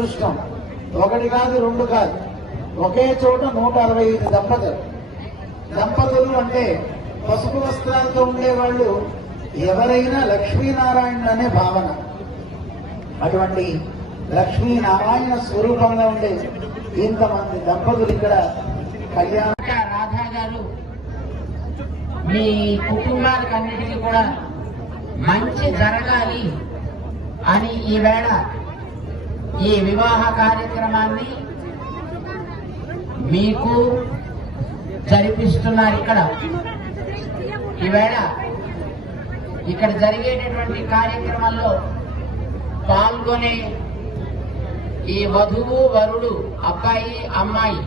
అదృష్టం. ఒకటి కాదు రెండు కాదు. ఒకే చోట నూట అరవై ఐదు దంపతులు. దంపతులు అంటే పసుపు వస్త్రాలతో ఉండేవాళ్ళు ఎవరైనా లక్ష్మీనారాయణ అనే భావన. అటువంటి లక్ష్మీనారాయణ స్వరూపంగా ఉండే ఇంతమంది దంపతులు ఇక్కడ కళ్యాణ రాధా గారు మీ కుటుంబానికి అన్నిటికీ కూడా మంచి జరగాలి అని ఈవేళ ఈ వివాహ కార్యక్రమాన్ని మీకు జరిపిస్తున్నారు ఇక్కడ. ఈవేళ ఇక్కడ జరిగేటటువంటి కార్యక్రమంలో పాల్గొనే ఈ వధువు వరుడు అబ్బాయి అమ్మాయి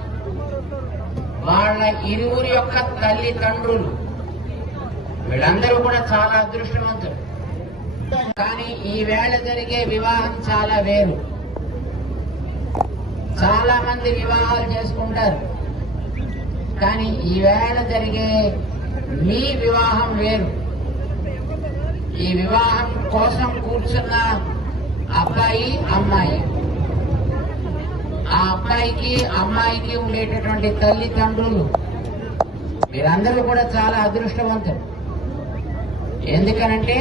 వాళ్ళ ఇరువురి యొక్క తల్లిదండ్రులు వీళ్ళందరూ కూడా చాలా అదృష్టవంతులు. కానీ ఈవేళ జరిగే వివాహం చాలా వేరు. చాలా మంది వివాహాలు చేసుకుంటారు. కానీ ఈవేళ జరిగే మీ వివాహం వేరు. ఈ వివాహం కోసం కూర్చున్న అబ్బాయి అమ్మాయి. ఆ అబ్బాయికి అమ్మాయికి ఉండేటటువంటి తల్లిదండ్రులు మీరందరూ కూడా చాలా అదృష్టవంతులు. ఎందుకనంటే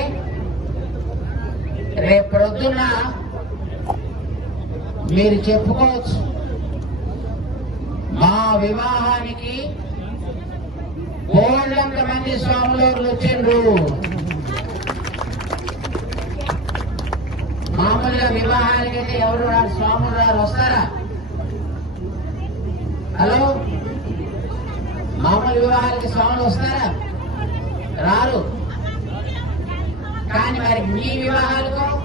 రేపొద్దున్న మీరు చెప్పుకోవచ్చు. మా వివాహానికి కోళ్ళంత మంది స్వాములోకి వచ్చిండ్రు. మామూలుగా వివాహానికైతే ఎవరు రారు స్వాములు రారు వస్తారా? హలో? మామూలు వివాహానికి స్వాములు వస్తారా? రారు. కానీ మరి మీ వివాహాలకు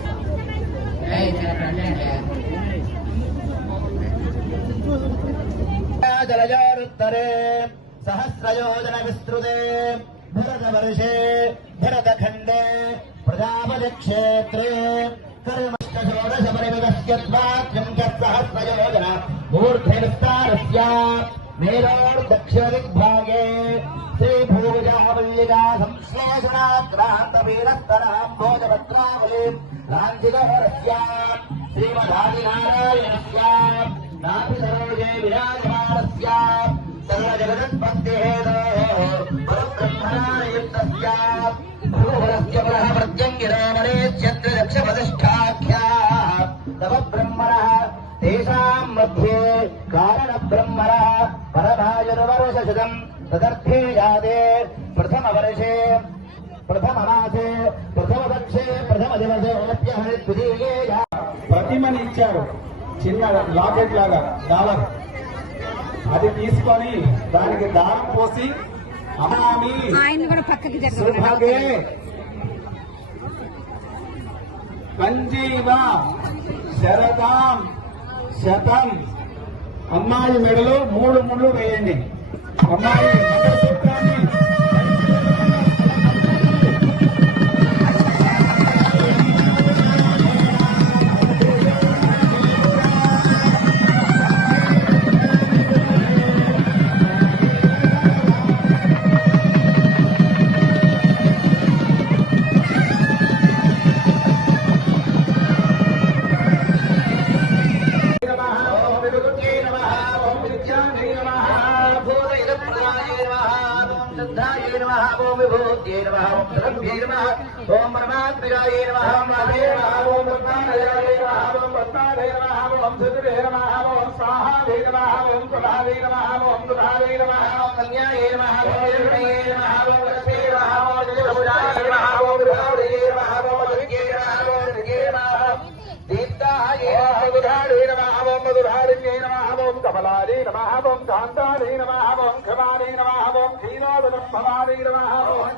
जलजोरुत्तरे शरयोरुत्तरे सहस्रयोजनविस्तृते भरतवर्षे, भरतखण्डे, प्रजापतिक्षेत्रे। कर्मष्टषोडशपरिमितस्यत्वात्यङ्कसहस्रयोजना दिग्भागे श्री भूजावल्लिका संश्लेषणाक्रान्तवीरस्तराम्भोजपत्रावली लाञ्छितहरस्या श्रीमधादिनारायणस्य श्रीमदादिनारायणस्य सरोजे विराज విస్తారస్య మేరోర్దక్షిణ దిగ్భాగే శ్రీ భూజావల్లిగా సంశ్లేషణాక్రాంత ప్రథమమాసే ప్రథమపక్షే ప్రథమ దివసే ప్రతిమని ఇచ్చారు. చిన్న లాకెట్ లాగా డాలర్. అది తీసుకొని దానికి దారం పోసి అమ్మామి ఆయన కూడా పక్కకి సుభగే జరగదు సంజీవ శరదాం శతం. అమ్మాయి మెడలో మూడు ముళ్ళు వేయండి. అమ్మాయి మంగళసూత్రాన్ని ఓం సర్వభ్యై నమః ఓం పరమాత్మికాయ నమః ఓం మాధవే నమః ఓం పద్మాలయాయ నమః ఓం పద్మాలయ నమః ఓం సుతురే నమః ఓం స్వాహావే నమః ఓం కులావే నమః ఓం దురావే నమః ఓం కన్యాయ నమః ఓం హిరణ్యే నమః ఓం లక్ష్మీ నమః ఓం జగభుజాయ నమః ఓం విభావే నమః ఓం దుర్గే నమః ఓం దుర్గే నమః దీప్తాయ నమః మధురాడే నమః ఓం మధురారిణ్యే నమః ఓం కమలాదే నమః ఓం కాంతాదే నమః ఓం ఖమాదే నమః ఓం క్షీరోదనం భవాదే నమః ఓం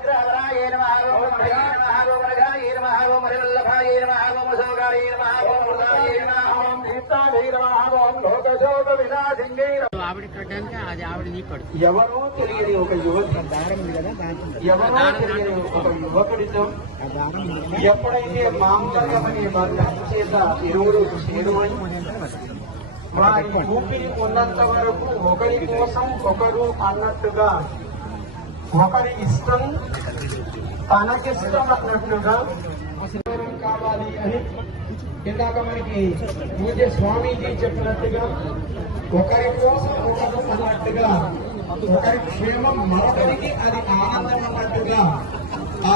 అగ్రహరాయ నమః ఓం భయాయ నమః ఓం రజాయ నమః ఓం హరివల్లభాయ నమః ఓం అశోకాయ నమః ఓం వృదాయ నమః ఓం దీప్తాదే నమః ఓం లోకశోక వినాశింగే ఆవిడ కట్టడానికి అది ఆవిడ నీ కడు ఎవరో తెలియని ఒక యువతి దారం ఉంది కదా దాంట్లో ఎవరో తెలియని ఒక యువకుడితో ఆ దారం ఉంది కదా ఎప్పుడైతే మాంగళ్యమనే బంధం చేత ఇరువురు చేరువై వారి ఊపిరి ఉన్నంత వరకు ఒకరి కోసం ఒకరు అన్నట్టుగా ఒకరి ఇష్టం తనకిష్టం అన్నట్టుగా కావాలి అని ఇందాక మనకి పూజ స్వామీజీ చెప్పినట్టుగా ఒకరి కోసం ఒకరు అన్నట్టుగా ఒకరి క్షేమం మరొకరికి అది ఆనందం అన్నట్టుగా ఆ